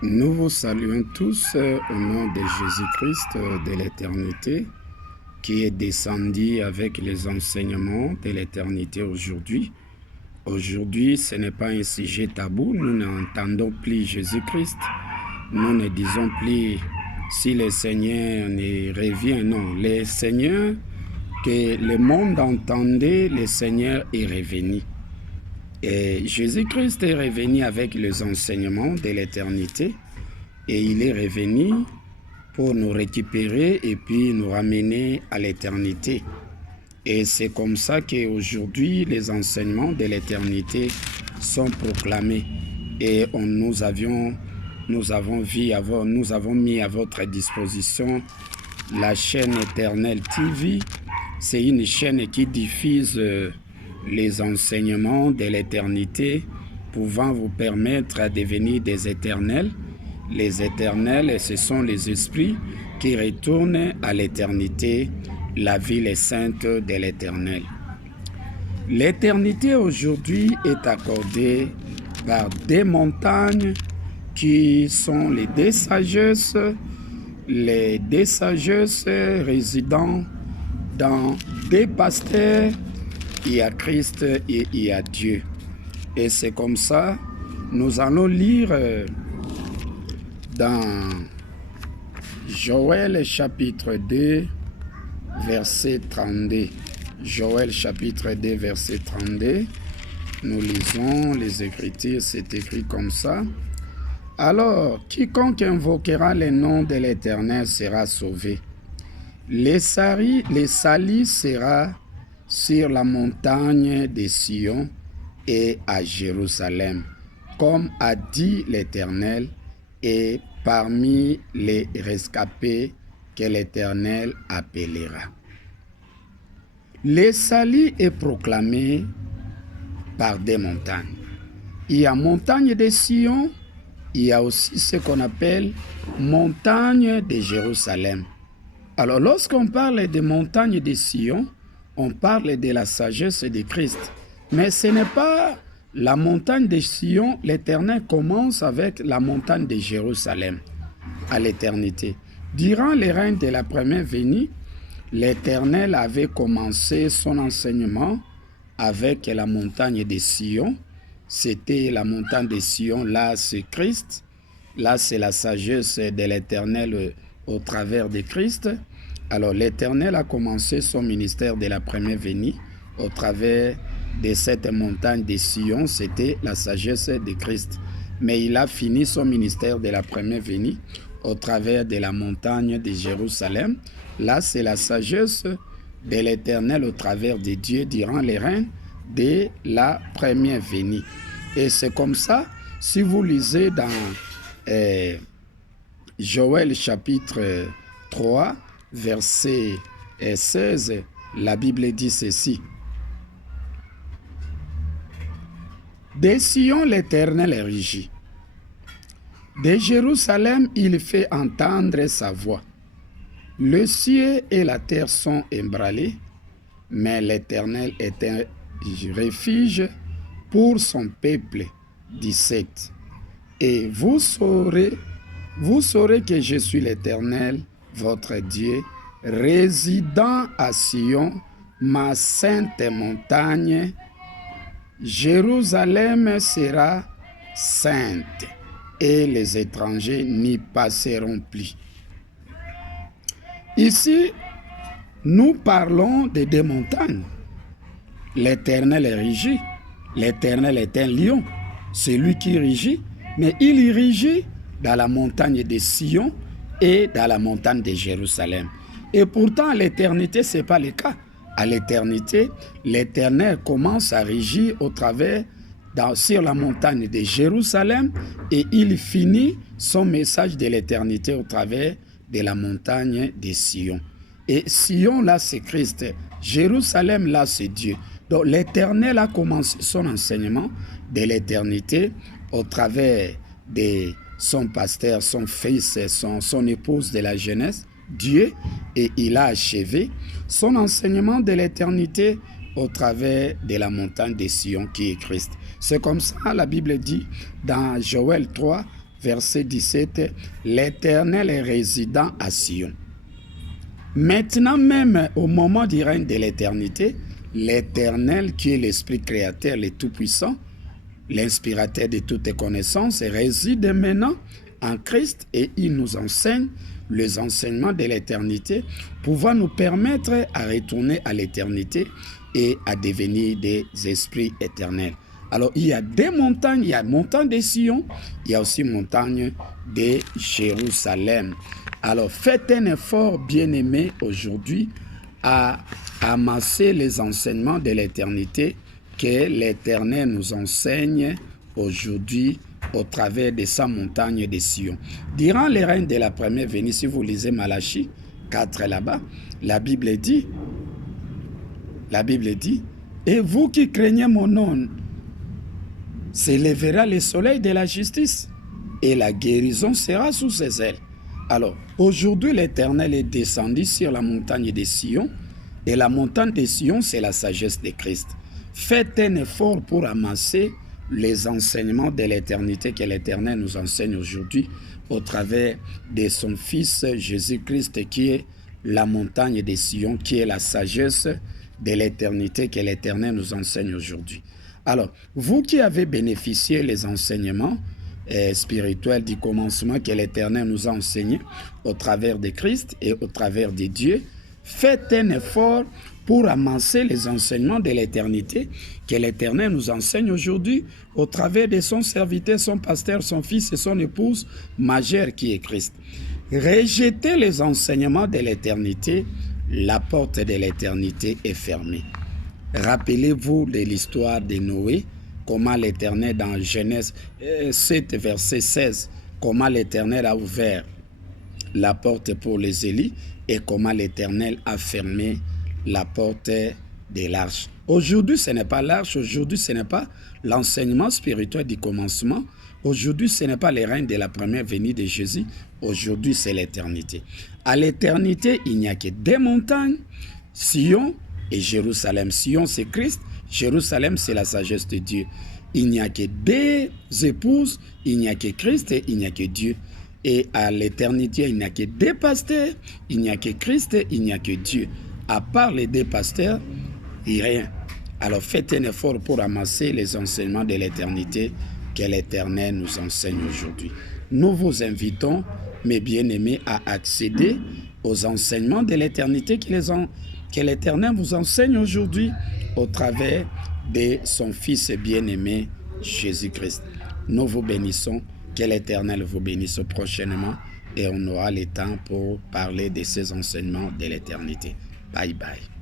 Nous vous saluons tous au nom de Jésus-Christ de l'éternité qui est descendu avec les enseignements de l'éternité aujourd'hui. Aujourd'hui, ce n'est pas un sujet tabou, nous n'entendons plus Jésus-Christ, nous ne disons plus si le Seigneur ne revient, non, le Seigneur que le monde entendait, le Seigneur est revenu. Et Jésus-Christ est revenu avec les enseignements de l'éternité et il est revenu pour nous récupérer et puis nous ramener à l'éternité. Et c'est comme ça qu'aujourd'hui, les enseignements de l'éternité sont proclamés. Et nous avons mis à votre disposition la chaîne Éternelle TV. C'est une chaîne qui diffuse les enseignements de l'éternité, pouvant vous permettre à devenir des éternels. Les éternels, ce sont les esprits qui retournent à l'éternité, la ville sainte de l'éternel. L'éternité aujourd'hui est accordée par des montagnes qui sont les deux sagesses résidant dans des pasteurs. Il y a Christ et il y a Dieu. Et c'est comme ça, nous allons lire dans Joël chapitre 2, verset 32. Joël chapitre 2, verset 32. Nous lisons les Écritures, c'est écrit comme ça. Alors, quiconque invoquera le nom de l'Éternel sera sauvé. Les salis sera sur la montagne de Sion et à Jérusalem, comme a dit l'Éternel, et parmi les rescapés que l'Éternel appellera. Le salut est proclamé par des montagnes. Il y a montagne de Sion, il y a aussi ce qu'on appelle montagne de Jérusalem. Alors, lorsqu'on parle de montagne de Sion, on parle de la sagesse de Christ. Mais ce n'est pas la montagne de Sion. L'Éternel commence avec la montagne de Jérusalem à l'éternité. Durant les règnes de la première venue, l'Éternel avait commencé son enseignement avec la montagne de Sion. C'était la montagne de Sion, là c'est Christ. Là c'est la sagesse de l'Éternel au travers de Christ. Alors l'Éternel a commencé son ministère de la première venue au travers de cette montagne de Sion, c'était la sagesse de Christ. Mais il a fini son ministère de la première venue au travers de la montagne de Jérusalem. Là, c'est la sagesse de l'Éternel au travers de Dieu durant les règnes de la première venue. Et c'est comme ça, si vous lisez dans Joël chapitre 3, verset 16, la Bible dit ceci. De Sion, l'Éternel rugit. De Jérusalem, il fait entendre sa voix. Le ciel et la terre sont ébranlés, mais l'Éternel est un refuge pour son peuple. 17. Et vous saurez que je suis l'Éternel, votre Dieu, résidant à Sion, ma sainte montagne. Jérusalem sera sainte et les étrangers n'y passeront plus. Ici, nous parlons de deux montagnes. L'Éternel est rugit. L'Éternel est un lion. C'est lui qui rugit, mais il rugit dans la montagne de Sion et dans la montagne de Jérusalem. Et pourtant, à l'éternité, ce n'est pas le cas. À l'éternité, l'Éternel commence à rugir au travers sur la montagne de Jérusalem et il finit son message de l'éternité au travers de la montagne de Sion. Et Sion, là, c'est Christ. Jérusalem, là, c'est Dieu. Donc, l'Éternel a commencé son enseignement de l'éternité au travers de son pasteur, son fils, son épouse de la jeunesse, Dieu, et il a achevé son enseignement de l'éternité au travers de la montagne de Sion qui est Christ. C'est comme ça, la Bible dit dans Joël 3, verset 17, l'Éternel est résident à Sion. Maintenant même, au moment du règne de l'éternité, l'Éternel, qui est l'Esprit créateur, le Tout-Puissant, l'inspirateur de toutes connaissances, réside maintenant en Christ et il nous enseigne les enseignements de l'éternité, pouvant nous permettre à retourner à l'éternité et à devenir des esprits éternels. Alors, il y a des montagnes, il y a montagne de Sion, il y a aussi montagne de Jérusalem. Alors, faites un effort, bien-aimé, aujourd'hui, à amasser les enseignements de l'éternité que l'Éternel nous enseigne aujourd'hui au travers de sa montagne de Sion. Durant les règnes de la première venue, si vous lisez Malachie 4 là-bas, la Bible dit, et vous qui craignez mon nom, s'élèvera le soleil de la justice et la guérison sera sous ses ailes. Alors, aujourd'hui, l'Éternel est descendu sur la montagne de Sion et la montagne de Sion, c'est la sagesse de Christ. Faites un effort pour amasser les enseignements de l'éternité que l'Éternel nous enseigne aujourd'hui au travers de son Fils Jésus-Christ qui est la montagne de Sion, qui est la sagesse de l'éternité que l'Éternel nous enseigne aujourd'hui. Alors, vous qui avez bénéficié des enseignements spirituels du commencement que l'Éternel nous a enseigné au travers de Christ et au travers de Dieu, faites un effort pour amasser les enseignements de l'éternité que l'Éternel nous enseigne aujourd'hui au travers de son serviteur, son pasteur, son fils et son épouse majeure qui est Christ. Rejetez les enseignements de l'éternité, la porte de l'éternité est fermée. Rappelez-vous de l'histoire de Noé, comment l'Éternel dans Genèse 7, verset 16, comment l'Éternel a ouvert la porte pour les Élis et comment l'Éternel a fermé la porte de l'arche. Aujourd'hui, ce n'est pas l'arche, aujourd'hui, ce n'est pas l'enseignement spirituel du commencement, aujourd'hui, ce n'est pas les règnes de la première venue de Jésus, aujourd'hui, c'est l'éternité. À l'éternité, il n'y a que des montagnes, Sion et Jérusalem. Sion, c'est Christ, Jérusalem, c'est la sagesse de Dieu. Il n'y a que des épouses, il n'y a que Christ et il n'y a que Dieu. Et à l'éternité, il n'y a que des pasteurs, il n'y a que Christ et il n'y a que Dieu. À part les deux pasteurs, il n'y a rien. Alors faites un effort pour amasser les enseignements de l'éternité que l'Éternel nous enseigne aujourd'hui. Nous vous invitons, mes bien-aimés, à accéder aux enseignements de l'éternité que l'Éternel vous enseigne aujourd'hui au travers de son Fils bien-aimé, Jésus-Christ. Nous vous bénissons, que l'Éternel vous bénisse prochainement et on aura le temps pour parler de ces enseignements de l'éternité. Bye bye.